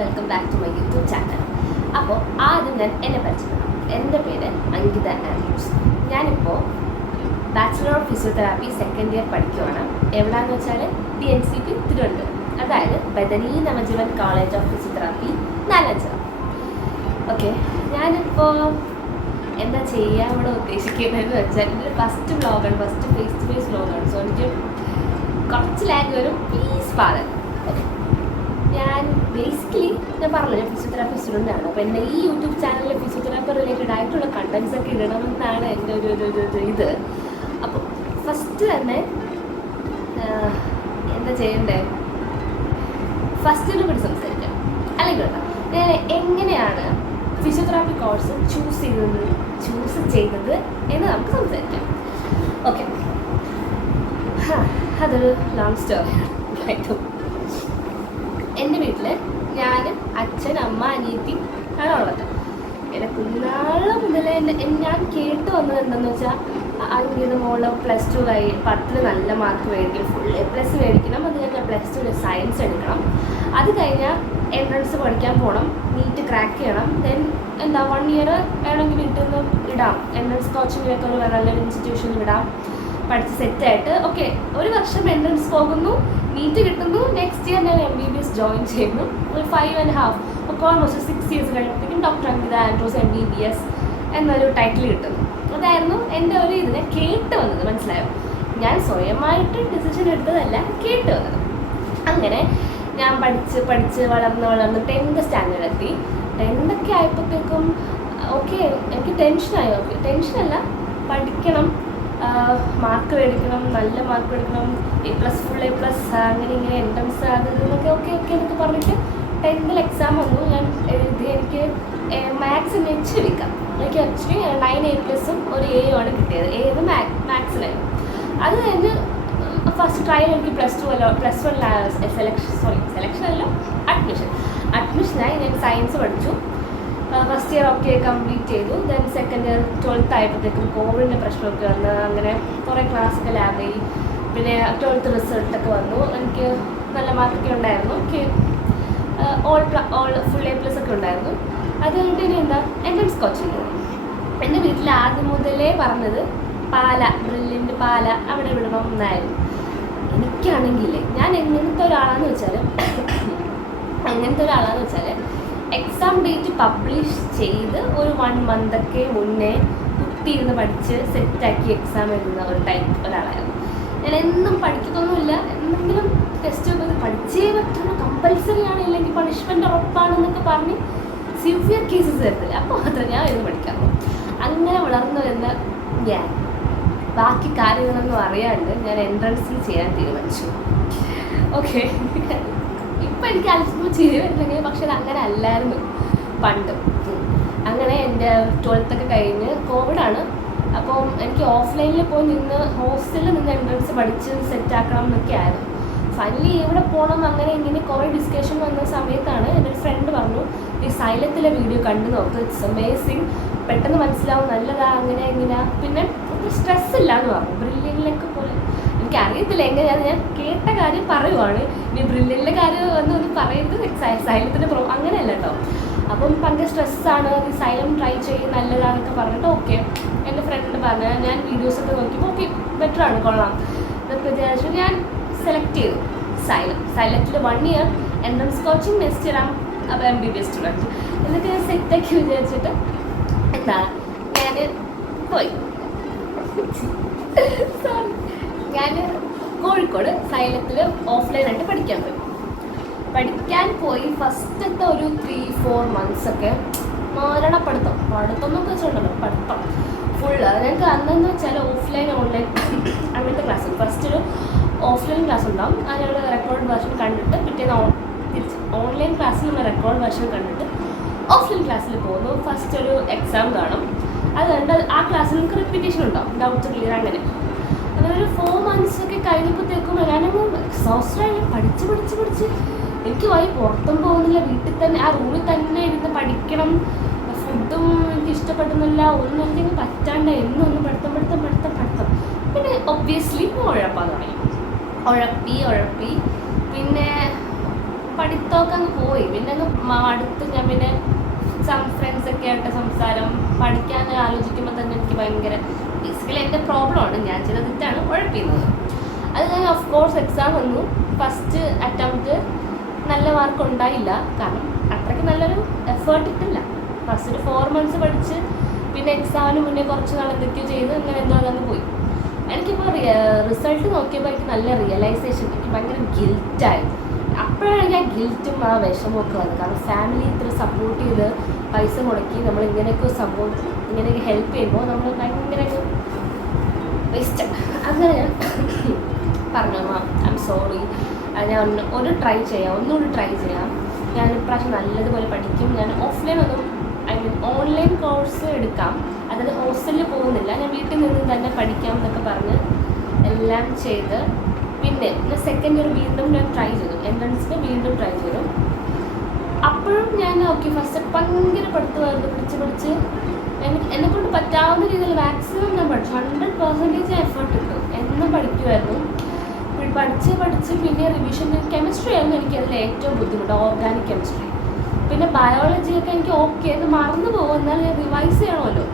Welcome back to my YouTube channel. അപ്പോൾ ആദ്യം ഞാൻ എന്നെ പരിചയപ്പെടാം. എൻ്റെ പേര് അങ്കിത ആൻഡ്രൂസ്. ഞാനിപ്പോൾ bachelor of physiotherapy second year പഠിക്കുകയാണ്. എവിടെയാണെന്ന് വെച്ചാൽ DNCP തിരുവനന്തപുരം, അതായത് Bethany Navajeevan college of physiotherapy Nalanchira. Okay, ഞാനിപ്പോൾ എന്താ ചെയ്യാൻ ഇവിടെ ഉദ്ദേശിക്കുന്നതെന്ന് വെച്ചാൽ എൻ്റെ ഫസ്റ്റ് വ്ളോഗാണ്, ഫസ്റ്റ് ഫേസ് ടു ഫേസ് വ്ളോഗാണ്. സോ എനിക്ക് കുറച്ച് ലാഗ് വരും, പ്ലീസ് പാടൻ. ഓക്കെ, ഞാൻ ബേസിക്കലി ഞാൻ പറഞ്ഞില്ല, ഞാൻ ഫിസിയോതെറാപ്പി സ്റ്റുഡൻ്റാണ്. അപ്പോൾ എൻ്റെ ഈ യൂട്യൂബ് ചാനലിൽ ഫിസിയോതെറാപ്പി റിലേറ്റഡ് ആയിട്ടുള്ള കണ്ടൻസ് ഒക്കെ ഇടണമെന്നാണ് എൻ്റെ ഒരു ഇത്. അപ്പോൾ ഫസ്റ്റ് തന്നെ എന്താ ചെയ്യണ്ടേ, ഫസ്റ്റിനെ പറ്റി സംസാരിക്കാം. അല്ലെങ്കിൽ കേട്ടോ, ഞാൻ എങ്ങനെയാണ് ഫിസിയോതെറാപ്പി കോഴ്സ് ചൂസ് ചെയ്തത് എന്ന് നമുക്ക് സംസാരിക്കാം. ഓക്കെ, അതൊരു ലോങ് സ്റ്റോറിയാണ്. എൻ്റെ വീട്ടിൽ ഞാൻ, അച്ഛൻ, അമ്മ, അനിയത്തി ആണ് ഉള്ളത്. എൻ്റെ കുഞ്ഞാളെ മുതലേ ഞാൻ കേട്ട് വന്നത് എന്താണെന്ന് വെച്ചാൽ, അങ്കിത മോള് +2 10 നല്ല മാർക്ക് മേടിക്കും, ഫുൾ A+ മേടിക്കണം, അത് കഴിഞ്ഞാൽ +2 സയൻസ് എടുക്കണം, അത് കഴിഞ്ഞാൽ എൻട്രൻസ് പഠിക്കാൻ പോകണം, നീറ്റ് ക്രാക്ക് ചെയ്യണം, ദെൻ എന്താ 1 ഇയർ വേണമെങ്കിൽ വീട്ടിൽ നിന്ന് ഇടാം, എൻട്രൻസ് കോച്ചിങ്ങിനൊക്കെ ഒരു നല്ലൊരു ഇൻസ്റ്റിറ്റ്യൂഷനിൽ വിടാം, പഠിച്ച് സെറ്റായിട്ട്. ഓക്കെ, ഒരു വർഷം എൻട്രൻസ് പോകുന്നു, നീറ്റ് കിട്ടുന്നു, നെക്സ്റ്റ് ഇയർ ഞാൻ MBBS ജോയിൻ ചെയ്യുന്നു. ഒരു 5.5 ഒക്കെ ഓൾമോസ്റ്റ് 6 ഇയേഴ്സ് കഴിയുമ്പോഴത്തേക്കും ഡോക്ടർ അങ്കിത ആൻഡ്രൂസ് MBBS എന്നൊരു ടൈറ്റിൽ കിട്ടുന്നു. അതായിരുന്നു എൻ്റെ ഒരു ഇതിനെ കേട്ട് വന്നത്, മനസ്സിലായോ? ഞാൻ സ്വയമായിട്ട് ഡിസിഷൻ എടുത്തതല്ല, കേട്ട് വന്നത്. അങ്ങനെ ഞാൻ പഠിച്ച് വളർന്ന് 10th സ്റ്റാൻഡേർഡ് എത്തി. 10th ഒക്കെ ആയപ്പോഴത്തേക്കും ഓക്കെ, എനിക്ക് ടെൻഷനായി. ഓക്കെ, ടെൻഷനല്ല, പഠിക്കണം, മാർക്ക് മേടിക്കണം, നല്ല മാർക്ക് മേടിക്കണം, A+, ഫുൾ A+, അങ്ങനെ ഇങ്ങനെ എൻട്രൻസ് അത് ഇതൊക്കെ ഓക്കെ എന്നൊക്കെ പറഞ്ഞിട്ട് 10th എക്സാം വന്നു. ഞാൻ എഴുതി. എനിക്ക് മാത്സ് വെക്കാം. എനിക്ക് ആക്ച്വലി 9 A+ഉം ഒരു A ആണ് കിട്ടിയത്. ഏത് മാത്സിലായിരുന്നു. അത് കഴിഞ്ഞ് ഫസ്റ്റ് ട്രയൽ എനിക്ക് +1 സെലക്ഷൻ അല്ല, അഡ്മിഷനായി. ഞാൻ സയൻസ് പഠിച്ചു. ഫസ്റ്റ് ഇയർ ഒക്കെ കംപ്ലീറ്റ് ചെയ്തു. ദെൻ സെക്കൻഡ് ഇയർ 12th ആയപ്പോഴത്തേക്കും കോവിഡിൻ്റെ പ്രശ്നമൊക്കെ വന്ന് അങ്ങനെ കുറേ ക്ലാസ്സൊക്കെ ലാഗായി. പിന്നെ 12th റിസൾട്ടൊക്കെ വന്നു. എനിക്ക് നല്ല മാർക്കൊക്കെ ഉണ്ടായിരുന്നു. എനിക്ക് ഫുൾ A+ ഒക്കെ ഉണ്ടായിരുന്നു. അത് കഴിഞ്ഞിട്ട് ഇനി എന്താ, എൻട്രൻസ് കോച്ചിങ് പോയി. എൻ്റെ വീട്ടിൽ ആദ്യം മുതലേ പറഞ്ഞത് ബ്രില്യൻ്റ് പാല അവിടെ വിടണം എന്നായിരുന്നു. എനിക്കാണെങ്കിൽ ഞാൻ എങ്ങനത്തെ ഒരാളാന്ന് വെച്ചാൽ എക്സാം ഡേറ്റ് പബ്ലിഷ് ചെയ്ത് ഒരു 1 month ഒക്കെ മുന്നേ കുത്തിയിരുന്ന് പഠിച്ച് സെറ്റാക്കി എക്സാം എഴുതുന്ന ഒരാളായിരുന്നു ഞാൻ. എന്നും പഠിക്കുന്നൊന്നുമില്ല, എന്തെങ്കിലും ടെസ്റ്റ് ഒക്കെ പഠിച്ചേ പറ്റുന്ന, കമ്പൽസറി ആണ്, ഇല്ലെങ്കിൽ പണിഷ്മെൻ്റ് ഉറപ്പാണെന്നൊക്കെ പറഞ്ഞ് സിവിയർ കേസസ് വരുന്നില്ല. അപ്പോൾ മാത്രം ഞാൻ ഇരുന്ന് പഠിക്കാറുള്ളൂ. അങ്ങനെ വളർന്നു വരുന്ന ഞാൻ ബാക്കി കാര്യങ്ങളൊന്നും അറിയാണ്ട് ഞാൻ എൻട്രൻസിൽ ചെയ്യാൻ തീരുമാനിച്ചു. ഓക്കെ, ഇപ്പം എനിക്ക് അത്ഭുതം ചെയ്ത് വരുന്നെങ്കിൽ, പക്ഷെ അത് അങ്ങനെ അല്ലായിരുന്നു പണ്ട്. അങ്ങനെ എൻ്റെ 12th ഒക്കെ കഴിഞ്ഞ് കോവിഡാണ്. അപ്പം എനിക്ക് ഓഫ്ലൈനിൽ പോയി നിന്ന് ഹോസ്റ്റലിൽ നിന്ന് എൻട്രൻസ് പഠിച്ച് സെറ്റാക്കണം എന്നൊക്കെ ആയിരുന്നു. ഫൈനലി എവിടെ പോകണം അങ്ങനെ ഇങ്ങനെ കുറേ ഡിസ്കഷൻ വന്ന സമയത്താണ് എൻ്റെ ഒരു ഫ്രണ്ട് പറഞ്ഞു, ഈ സൈലത്തിലെ വീഡിയോ കണ്ടു നോക്ക്, ഇറ്റ്സ് അമേസിങ്, പെട്ടെന്ന് മനസ്സിലാവും, നല്ലതാ, അങ്ങനെ ഇങ്ങനെ, പിന്നെ സ്ട്രെസ് ഇല്ല എന്ന് പറഞ്ഞു. ബ്രില്യനിലൊക്കെ പോലെ എനിക്കറിയത്തില്ല എങ്ങനെയാണ്, ഞാൻ കേട്ട കാര്യം പറയുവാണ്. ഇനി ബ്രില്യനിലെ കാര്യം ഒന്ന് പറയുന്നത് സൈലത്തിൻ്റെ അങ്ങനെയല്ല കേട്ടോ. അപ്പം ഭയങ്കര സ്ട്രെസ്സാണ്, അത് സൈലം ട്രൈ ചെയ്യും, നല്ലതാണെന്നൊക്കെ പറഞ്ഞിട്ട് ഓക്കെ എൻ്റെ ഫ്രണ്ട് പറഞ്ഞു. ഞാൻ വീഡിയോസൊക്കെ നോക്കിയപ്പോൾ ഓക്കെ ബെറ്ററാണ്, കൊള്ളാം എന്നൊക്കെ വിചാരിച്ചു ഞാൻ സെലക്ട് ചെയ്തു സൈലത്തിൽ 1 ഇയർ എൻട്രൻസ് കോച്ചിങ്, നെക്സ്റ്റ് ഇടാം അപ്പോൾ MBBS സ്റ്റുഡൻറ്റ് എന്നൊക്കെ ഞാൻ സെറ്റാക്കി വിചാരിച്ചിട്ട് എന്താ ഞാൻ പോയി. സോറി, ഞാൻ കോഴിക്കോട് സൈലത്തിൽ ഓഫ്ലൈനായിട്ട് പഠിക്കാൻ പോയി. ഫസ്റ്റത്തെ ഒരു 3-4 months ഒക്കെ പഠിത്തം എന്നൊക്കെ വെച്ചിട്ടുണ്ടല്ലോ, പഠിത്തം ഫുള്ള്. ഞങ്ങൾക്ക് അന്നെന്ന് വെച്ചാൽ ഓഫ്ലൈൻ ഓൺലൈൻ അങ്ങനത്തെ ക്ലാസ്. ഫസ്റ്റ് ഒരു ഓഫ്ലൈൻ ക്ലാസ് ഉണ്ടാവും, അത് ഞങ്ങൾ റെക്കോർഡ് വേർഷൻ കണ്ടിട്ട് പിറ്റേന്ന് തിരിച്ച് ഓൺലൈൻ ക്ലാസ്സിൽ നമ്മൾ റെക്കോർഡ് വേർഷൻ കണ്ടിട്ട് ഓഫ്ലൈൻ ക്ലാസ്സിൽ പോകുന്നു. ഫസ്റ്റ് ഒരു എക്സാം കാണും, അത് കണ്ട് ആ ക്ലാസ്സിൽ നമുക്ക് റിപ്പീറ്റേഷൻ ഉണ്ടാവും, ഡൗട്ട്സ് ക്ലിയർ അങ്ങനെ. അങ്ങനെ ഒരു 4 months ഒക്കെ കഴിഞ്ഞപ്പോഴത്തേക്കും ഞാനങ്ങ് എക്സോസ്റ്റഡായി പഠിച്ച് എനിക്ക് പുറത്തും പോകുന്നില്ല, വീട്ടിൽ തന്നെ ആ റൂമിൽ തന്നെ ഇരുന്ന് പഠിക്കണം. ഫുഡും എനിക്ക് ഇഷ്ടപ്പെടുന്നില്ല, ഒന്നും എനിക്ക് പറ്റാണ്ട്, എന്നൊന്നും പഠിത്തം. പിന്നെ ഒബ്വിയസ്ലി ഉഴപ്പാൻ തുടങ്ങി. ഉഴപ്പി പിന്നെ പഠിത്തമൊക്കെ അങ്ങ് പോയി. പിന്നെ അങ്ങ് അടുത്ത് ഞാൻ പിന്നെ ഫ്രണ്ട്സൊക്കെ ആയിട്ട് സംസാരം, പഠിക്കാൻ ആലോചിക്കുമ്പോൾ തന്നെ എനിക്ക് ഭയങ്കര ബേസിക്കലി എൻ്റെ പ്രോബ്ലമാണ്, ഞാൻ ചെയ്ത തെറ്റാണ് ഉഴപ്പിക്കുന്നത്. അത് ഞാൻ ഓഫ് കോഴ്സ് എക്സാം വന്നു. ഫസ്റ്റ് അറ്റംപ്റ്റ് നല്ല മാർക്ക് ഉണ്ടായില്ല, കാരണം അത്രയ്ക്ക് നല്ലൊരു എഫേർട്ട് ഇട്ടില്ല. ഫസ്റ്റ് ഒരു 4 months പഠിച്ച് പിന്നെ എക്സാമിന് മുന്നേ കുറച്ച് നാൾ എന്തൊക്കെയോ ചെയ്ത് അങ്ങനെ എന്തോ അതങ്ങ് പോയി. എനിക്കിപ്പോൾ റിസൾട്ട് നോക്കിയപ്പോൾ എനിക്ക് നല്ല റിയലൈസേഷൻ, എനിക്ക് ഭയങ്കര ഗിൽറ്റായി. അപ്പോഴാണ് എനിക്ക് ആ ഗിൽറ്റും ആ വിഷമമൊക്കെ വന്നത്. കാരണം ഫാമിലി ഇത്ര സപ്പോർട്ട് ചെയ്ത് പൈസ മുടക്കി നമ്മൾ ഇങ്ങനെയൊക്കെ ഇങ്ങനെയൊക്കെ ഹെൽപ്പ് ചെയ്യുമ്പോൾ നമ്മൾ ഭയങ്കര വേസ്റ്റ്. അങ്ങനെ ഞാൻ പറഞ്ഞു, അമ്മ ഐ എം സോറി, ഞാൻ ഒന്നുകൂടി ട്രൈ ചെയ്യാം. ഞാൻ ഇപ്രാവശ്യം നല്ലതുപോലെ പഠിക്കും. ഞാൻ ഓൺലൈൻ കോഴ്സ് എടുക്കാം, അതായത് ഹോസ്റ്റലിൽ പോകുന്നില്ല, ഞാൻ വീട്ടിൽ നിന്ന് തന്നെ പഠിക്കാം എന്നൊക്കെ പറഞ്ഞ് എല്ലാം ചെയ്ത് പിന്നെ സെക്കൻഡ് ഇയർ വീണ്ടും ഞാൻ ട്രൈ ചെയ്തു, എൻട്രൻസിന് വീണ്ടും ട്രൈ ചെയ്തു. അപ്പോഴും ഞാൻ ഓക്കെ ഫസ്റ്റ് ഭയങ്കര പഠിത്തമായിരുന്നു, പഠിച്ച് എന്നെക്കൊണ്ട് പറ്റാവുന്ന രീതിയിൽ മാക്സിമം ഞാൻ പഠിച്ചു. 100% എഫേർട്ട് ഇട്ടു, എന്നും പഠിക്കുമായിരുന്നു. പഠിച്ച് പിന്നെ റിവിഷൻ. കെമിസ്ട്രി ആയിരുന്നു എനിക്കതിൽ ഏറ്റവും ബുദ്ധിമുട്ട്, ഓർഗാനിക് കെമിസ്ട്രി. പിന്നെ ബയോളജിയൊക്കെ എനിക്ക് ഓക്കെ, അത് മറന്നു പോകും, എന്നാൽ ഞാൻ റിവൈസ് ചെയ്യണമല്ലോ.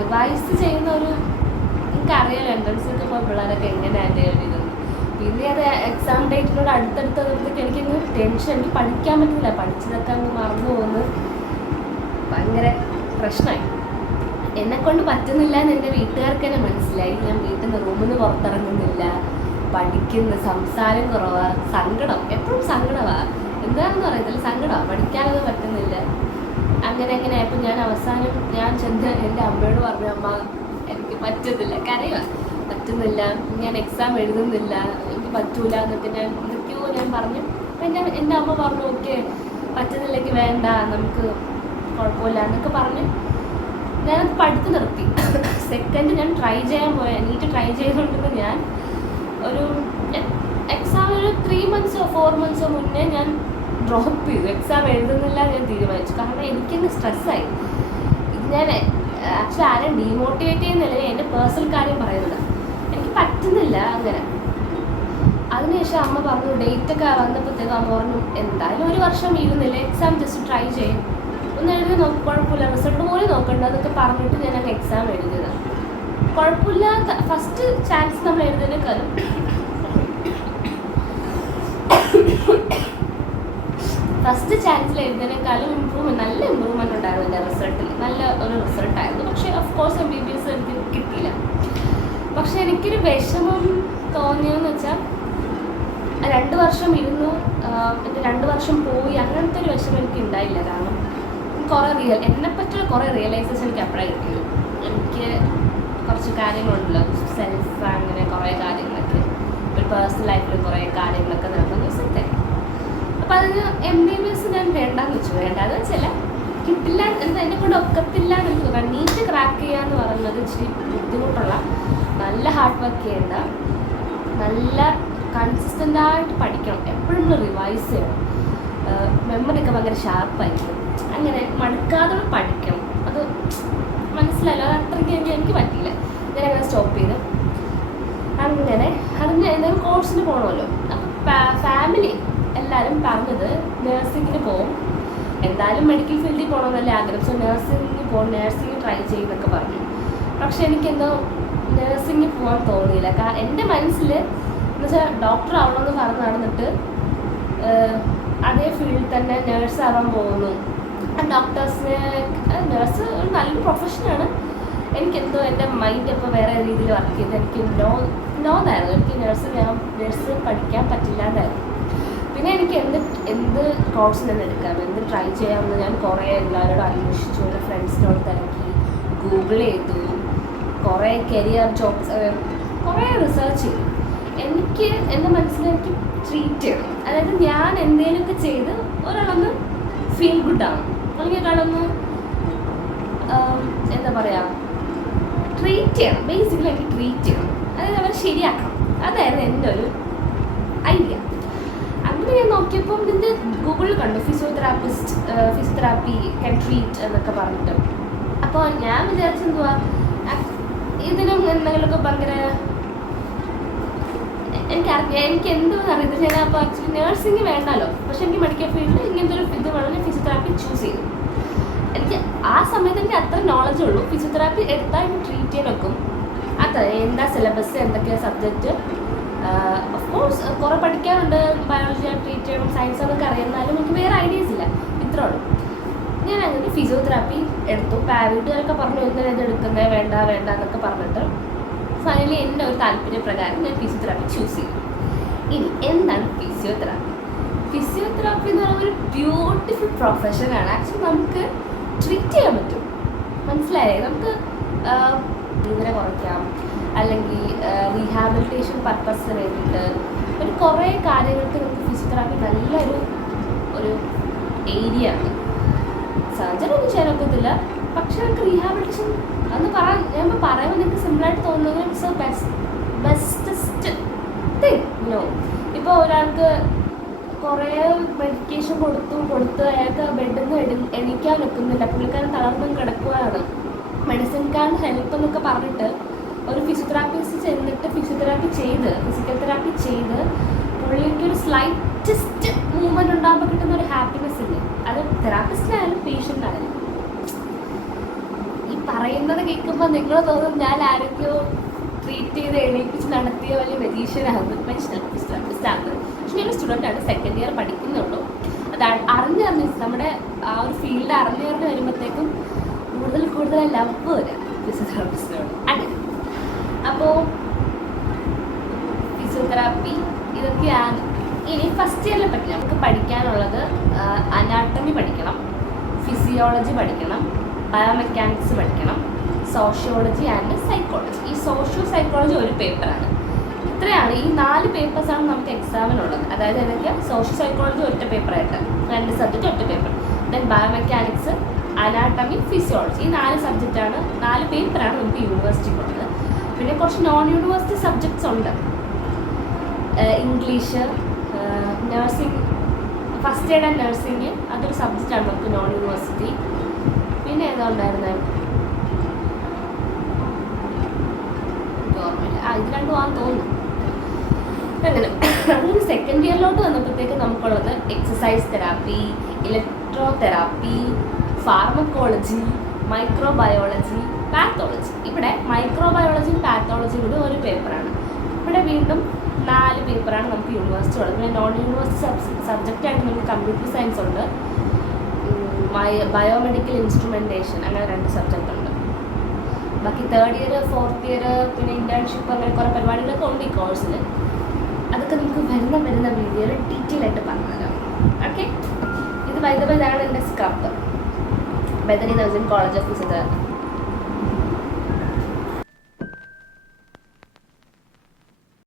റിവൈസ് ചെയ്യുന്ന എനിക്കറിയാലോ എൻട്രൻസിലൊക്കെ ഇപ്പോൾ പിള്ളേരൊക്കെ എങ്ങനെയാണ് എഴുതിയത്. പിന്നെ അത് എക്സാം ഡേറ്റിനോട് അടുത്തടുത്തതൊക്കെ എനിക്കങ്ങ് ടെൻഷൻ, എനിക്ക് പഠിക്കാൻ പറ്റുന്നില്ല, പഠിച്ചതൊക്കെ അങ്ങ് മറന്നു പോകുന്നു, ഭയങ്കര പ്രശ്നമായി. എന്നെക്കൊണ്ട് പറ്റുന്നില്ല എന്ന് എൻ്റെ വീട്ടുകാർക്ക് തന്നെ മനസ്സിലായി. ഞാൻ വീട്ടിൽ നിന്ന് റൂമിൽ നിന്ന് പുറത്തിറങ്ങുന്നില്ല, പഠിക്കുന്ന സംസാരം കുറവാണ്, സങ്കടം, എപ്പോഴും സങ്കടമാണ്, എന്താണെന്ന് പറയത്തില്ല, സങ്കടമാണ്, പഠിക്കാനൊന്നും പറ്റുന്നില്ല. അങ്ങനെ ആയപ്പോൾ ഞാൻ അവസാനം ഞാൻ ചെന്ന് എൻ്റെ അമ്മയോട് പറഞ്ഞു, അമ്മ എനിക്ക് പറ്റുന്നില്ല, കരയുക, പറ്റുന്നില്ല, ഞാൻ എക്സാം എഴുതുന്നില്ല, എനിക്ക് പറ്റൂല എന്നൊക്കെ ഞാൻ പറഞ്ഞു. അപ്പം എൻ്റെ അമ്മ പറഞ്ഞു, ഓക്കെ പറ്റുന്നില്ലെങ്കിൽ വേണ്ട, നമുക്ക് കുഴപ്പമില്ല എന്നൊക്കെ പറഞ്ഞ് ഞാനത് പഠിത്തം നിർത്തി. സെക്കൻഡ് ഞാൻ ട്രൈ ചെയ്യാൻ നീറ്റ് ട്രൈ ചെയ്തുകൊണ്ടിരുന്ന ഞാൻ ഒരു എക്സാമിന് 3 months 4 months മുന്നേ ഞാൻ ഡ്രോപ്പ് ചെയ്തു, എക്സാം എഴുതുന്നില്ല ഞാൻ തീരുമാനിച്ചു. കാരണം എനിക്കങ്ങ് സ്ട്രെസ്സായി. ഞാൻ ആക്ച്വലി ആരെയും ഡീമോട്ടിവേറ്റ് ചെയ്യുന്നില്ല, എൻ്റെ പേഴ്സണൽ കാര്യം പറയുന്നത്, എനിക്ക് പറ്റുന്നില്ല അങ്ങനെ. അതിനുശേഷം അമ്മ പറഞ്ഞു, ഡേറ്റൊക്കെ വന്നപ്പോഴത്തേക്കും അമ്മ പറഞ്ഞു, എന്തായാലും 1 വർഷം ഇരുന്നില്ല, എക്സാം ജസ്റ്റ് ട്രൈ ചെയ്യും, ഒന്ന് എഴുതി നോക്കും, കുഴപ്പമില്ല, റിസൾട്ട് പോലും നോക്കണ്ട എന്നൊക്കെ പറഞ്ഞിട്ട് ഞാൻ അങ്ങ് എക്സാം എഴുതിയത്. കുഴപ്പമില്ല, ഫസ്റ്റ് ചാൻസ് നമ്മൾ എഴുതുന്നതിനേക്കാളും ഫസ്റ്റ് ചാൻസിൽ എഴുതുന്നതിനേക്കാളും നല്ല ഇമ്പ്രൂവ്മെൻറ്റ് ഉണ്ടായിരുന്നു എൻ്റെ റിസൾട്ടിൽ, നല്ല ഒരു റിസൾട്ടായിരുന്നു. പക്ഷേ ഓഫ് കോഴ്സ് MBBS എനിക്ക് കിട്ടിയില്ല. പക്ഷെ എനിക്കൊരു വിഷമം തോന്നിയെന്ന് വെച്ചാൽ 2 വർഷം ഇരുന്നു, എൻ്റെ 2 വർഷം പോയി, അങ്ങനത്തെ ഒരു വിഷമം എനിക്ക് ഉണ്ടായില്ല. കാരണം എന്നെപ്പറ്റിയുള്ള കുറേ റിയലൈസേഷൻ എനിക്ക് അപ്പോഴാണ് കിട്ടിയത്. എനിക്ക് കുറച്ച് കാര്യങ്ങളുണ്ടല്ലോ, സെൽഫ്, അങ്ങനെ കുറേ കാര്യങ്ങളൊക്കെ, ഒരു പേഴ്സണൽ ലൈഫിൽ കുറേ കാര്യങ്ങളൊക്കെ നടക്കുന്ന ദിവസത്തെ. അപ്പോൾ അതിന് MBBS ഞാൻ വേണ്ടാന്ന് വെച്ചു. വേണ്ടാന്ന് വെച്ചല്ല, കിട്ടില്ല, എന്നെ കൊണ്ട് ഒക്കത്തില്ല എന്ന് എനിക്ക് തോന്നാം. നീറ്റ് ക്രാക്ക് ചെയ്യുക എന്ന് പറയുന്നത് ഇച്ചിരി ബുദ്ധിമുട്ടുള്ള, നല്ല ഹാർഡ് വർക്ക് ചെയ്യേണ്ട, നല്ല കൺസിസ്റ്റൻ്റായിട്ട് പഠിക്കണം, എപ്പോഴും റിവൈസ് ചെയ്യണം, മെമ്മറിയൊക്കെ ഭയങ്കര ഷാർപ്പായിരിക്കും, അങ്ങനെ മടുക്കാതെ പഠിക്കണം. അത് മനസ്സിലല്ലോ, അത് അത്രയ്ക്ക് എനിക്ക് പറ്റിയില്ല. ഞാനങ്ങനെ സ്റ്റോപ്പ് ചെയ്ത് അങ്ങനെ അതിന് എന്തെങ്കിലും കോഴ്സിന് പോകണമല്ലോ. അപ്പം ഫാമിലി എല്ലാവരും പറഞ്ഞത് നേഴ്സിങ്ങിന് പോകും, എന്തായാലും മെഡിക്കൽ ഫീൽഡിൽ പോകണമെന്നല്ലേ ആഗ്രഹം, സോ നേഴ്സിംഗ് ട്രൈ ചെയ്യുന്നൊക്കെ പറഞ്ഞു. പക്ഷെ എനിക്കെന്തോ നേഴ്സിംഗ് പോകാൻ തോന്നിയില്ല. കാരണം എൻ്റെ മനസ്സിൽ എന്നുവെച്ചാൽ ഡോക്ടർ ആവണമെന്ന് പറഞ്ഞ് നടന്നിട്ട് അതേ ഫീൽഡിൽ തന്നെ നേഴ്സ് ആവാൻ പോകുന്നു. നേഴ്സ് ഒരു നല്ലൊരു പ്രൊഫഷനാണ്. എനിക്കെന്തോ എൻ്റെ മൈൻഡ് ഇപ്പോൾ വേറെ രീതിയിൽ വർക്ക് ചെയ്ത് എനിക്ക് നോന്നായിരുന്നു, എനിക്ക് നേഴ്സ് പഠിക്കാൻ പറ്റില്ല എന്നായിരുന്നു. പിന്നെ എനിക്ക് എന്ത് കോഴ്സ് തന്നെ എടുക്കാം, എന്ത് ട്രൈ ചെയ്യാമെന്ന് ഞാൻ കുറേ എല്ലാവരോടും അന്വേഷിച്ചു, എൻ്റെ ഫ്രണ്ട്സിനോട് തിരക്കി, ഗൂഗിൾ ചെയ്തു, കുറേ കരിയർ ജോബ്സ് കുറേ റിസർച്ച് ചെയ്തു. എനിക്ക് എൻ്റെ മനസ്സിൽ എനിക്ക് ട്രീറ്റ് ചെയ്യണം, അതായത് ഞാൻ എന്തെങ്കിലുമൊക്കെ ചെയ്ത് ഒരാളൊന്ന് ഫീൽ ഗുഡാണ്, അല്ലെങ്കിൽ ഒരാളൊന്ന് എന്താ പറയുക, ട്രീറ്റ് ചെയ്യണം, ബേസിക്കലി എനിക്ക് ട്രീറ്റ് ചെയ്യണം, അതായത് അവരെ ശരിയാക്കണം. അതായിരുന്നു എൻ്റെ ഒരു ഐഡിയ. അങ്ങനെ ഞാൻ നോക്കിയപ്പോൾ ഇതിൻ്റെ ഗൂഗിളിൽ കണ്ടു ഫിസിയോതെറാപ്പി ക്യാൻ ട്രീറ്റ് എന്നൊക്കെ പറഞ്ഞിട്ട്. അപ്പോൾ ഞാൻ വിചാരിച്ചെന്തുവാ, ഇതിനും എന്തെങ്കിലുമൊക്കെ ഭയങ്കര എനിക്ക് എന്തെന്ന് അറിയത്തില്ല. ഞാൻ അപ്പോൾ ആക്ച്വലി നേഴ്സിംഗ് വേണ്ടല്ലോ, പക്ഷെ എനിക്ക് മെഡിക്കൽ ഫീൽഡിൽ ഇങ്ങനത്തെ ഒരു ഇത് വേണം. ഞാൻ ഫിസിയോതെറാപ്പി ചൂസ് ചെയ്തു. എനിക്ക് ആ സമയത്ത് എനിക്ക് അത്ര നോളജ് ഉള്ളൂ. ഫിസിയോതെറാപ്പി എടുത്താൽ എനിക്ക് ട്രീറ്റ് ചെയ്യാൻ വെക്കും. അത്ര എന്താ സിലബസ്, എന്തൊക്കെയാണ് സബ്ജക്റ്റ്. ഓഫ് കോഴ്സ് കുറേ പഠിക്കാറുണ്ട്. ബയോളജി ട്രീറ്റ് ചെയ്യണം, സയൻസ് എന്നൊക്കെ അറിയുന്നാലും എനിക്ക് വേറെ ഐഡിയാസ് ഇല്ല. ഇത്രേ ഉള്ളൂ. ഞാൻ അങ്ങനെ ഫിസിയോതെറാപ്പി എടുത്തു. വീട്ടുകാരൊക്കെ പറഞ്ഞു എന്തിനാ ഇത് എടുക്കുന്നത്, വേണ്ട വേണ്ട എന്നൊക്കെ പറഞ്ഞിട്ട് ഫൈനലി എൻ്റെ ഒരു താല്പര്യപ്രകാരം ഞാൻ ഫിസിയോതെറാപ്പി ചൂസ് ചെയ്തു. ഇനി എന്താണ് ഫിസിയോതെറാപ്പി? ഫിസിയോതെറാപ്പി എന്ന് പറയുന്ന ഒരു ബ്യൂട്ടിഫുൾ പ്രൊഫഷനാണ്. ആക്ച്വലി നമുക്ക് ട്രീറ്റ് ചെയ്യാൻ പറ്റും. മനസ്സിലായേ? നമുക്ക് വേദന കുറയ്ക്കാം, അല്ലെങ്കിൽ റീഹാബിലിറ്റേഷൻ പർപ്പസിന് വേണ്ടിയിട്ട് ഒരു കുറേ കാര്യങ്ങൾക്ക് നമുക്ക് ഫിസിയോതെറാപ്പി നല്ലൊരു ഏരിയ ആണ്. സർജറി ഒന്നും ചെയ്യാൻ ഒക്കത്തില്ല, പക്ഷെ നമുക്ക് റീഹാബിലിറ്റേഷൻ അന്ന് ഞാൻ പറയുമ്പോൾ നിങ്ങൾക്ക് സിമ്പിളായിട്ട് തോന്നുന്നത് ഇറ്റ്സ് ബെസ്റ്റസ്റ്റ് തിങ്. നോ, ഇപ്പോൾ ഒരാൾക്ക് കുറേ മെഡിക്കേഷൻ കൊടുത്ത് അയാൾക്ക് ബെഡിൽ നിന്ന് എണീക്കാൻ വെക്കുന്നില്ല, പുള്ളിക്കാരൻ തളർന്നും കിടക്കുകയാണ്, മെഡിസിൻകാരൻ ഹെൽപ്പ് എന്നൊക്കെ പറഞ്ഞിട്ട് ഒരു ഫിസിയോതെറാപ്പിസ്റ്റ് ചെന്നിട്ട് ഫിസിക്കൽ തെറാപ്പി ചെയ്ത് പുള്ളിക്ക് ഒരു സ്ലൈറ്റസ്റ്റ് മൂവ്മെൻറ്റ് ഉണ്ടാകുമ്പോൾ കിട്ടുന്ന ഒരു ഹാപ്പിനെസ് ഇല്ലേ, അത് തെറാപ്പിസ്റ്റിനായാലും പേഷ്യൻ്റായാലും. ഈ പറയുന്നത് കേൾക്കുമ്പോൾ നിങ്ങൾ തോന്നും ഞാൻ ആരൊക്കെയോ ട്രീറ്റ് ചെയ്ത് എണീപ്പിച്ച് നടത്തിയ വലിയ മെജീഷ്യനാണ്. ഫിസിയോതെറാപ്പിസ്റ്റാണ്. പക്ഷെ ഞാൻ സ്റ്റുഡൻ്റാണ്, സെക്കൻഡ് ഇയർ പഠിക്കുന്നുള്ളൂ. അത് അറിഞ്ഞറിഞ്ഞ് നമ്മുടെ ആ ഒരു ഫീൽഡ് അറിഞ്ഞറിഞ്ഞ് വരുമ്പോഴത്തേക്കും കൂടുതൽ ലവ് വരാം ഫിസിയോതെറാപ്പിസ്റ്റിനോട്. അങ്ങനെ അപ്പോൾ ഫിസിയോതെറാപ്പി ഇതൊക്കെയാണ്. ഇനി ഫസ്റ്റ് ഇയറിനെ പറ്റി നമുക്ക് പഠിക്കാനുള്ളത് അനാട്ടമി പഠിക്കണം, ഫിസിയോളജി പഠിക്കണം, ബയോമെക്കാനിക്സ് പഠിക്കണം, സോഷ്യോളജി ആൻഡ് സൈക്കോളജി. ഈ സൈക്കോളജി ഒരു പേപ്പറാണ്. ഇത്രയാണ്, ഈ 4 പേപ്പേഴ്സാണ് നമുക്ക് എക്സാമിനുള്ളത്. അതായത് എനിക്ക് സോഷ്യൽ സൈക്കോളജി ഒറ്റ പേപ്പറായിട്ട് 2 സബ്ജക്റ്റ് ഒറ്റ paper, then biomechanics, anatomy, physiology. ഈ 4 സബ്ജക്റ്റാണ്, 4 പേപ്പറാണ് നമുക്ക് യൂണിവേഴ്സിറ്റിക്കുള്ളത്. പിന്നെ കുറച്ച് നോൺ യൂണിവേഴ്സിറ്റി സബ്ജക്ട്സ് ഉണ്ട്. English, nursing, first aid and nursing, അതൊരു സബ്ജക്റ്റാണ് നമുക്ക് നോൺ യൂണിവേഴ്സിറ്റി. പിന്നെ ഏതാ ഉണ്ടായിരുന്നത്, ഗവൺമെൻറ്, ഇത് രണ്ടും ആണെന്ന് തോന്നുന്നു. അങ്ങനെ സെക്കൻഡ് ഇയറിലോട്ട് വന്നപ്പോഴത്തേക്ക് നമുക്കുള്ളത് exercise therapy, electro therapy, pharmacology, microbiology, pathology. ഇവിടെ മൈക്രോബയോളജിയും പാത്തോളജിയും കൂടി ഒരു പേപ്പറാണ്. ഇവിടെ വീണ്ടും 4 പേപ്പറാണ് നമുക്ക് യൂണിവേഴ്സിറ്റി ഉള്ളത്. പിന്നെ നോൺ യൂണിവേഴ്സിറ്റി സബ്ജക്റ്റായിട്ട് നമുക്ക് കമ്പ്യൂട്ടർ സയൻസ് ഉണ്ട്, ബയോമെഡിക്കൽ ഇൻസ്ട്രുമെൻറ്റേഷൻ, അങ്ങനെ 2 സബ്ജക്റ്റ് ഉണ്ട്. ബാക്കി തേർഡ് ഇയർ, ഫോർത്ത് ഇയർ, പിന്നെ ഇൻറ്റേൺഷിപ്പ്, അങ്ങനെ കുറേ പരിപാടികളൊക്കെ ഉണ്ട് ഈ കോഴ്സിൽ. അതൊക്കെ നമുക്ക് വരുന്ന വീഡിയോയിൽ ഡീറ്റെയിൽ ആയിട്ട് പറഞ്ഞുതരാം. ഓക്കെ, ഇത് ഇതാണ് എൻ്റെ skirt, Bethany nursing college of physiotherapy.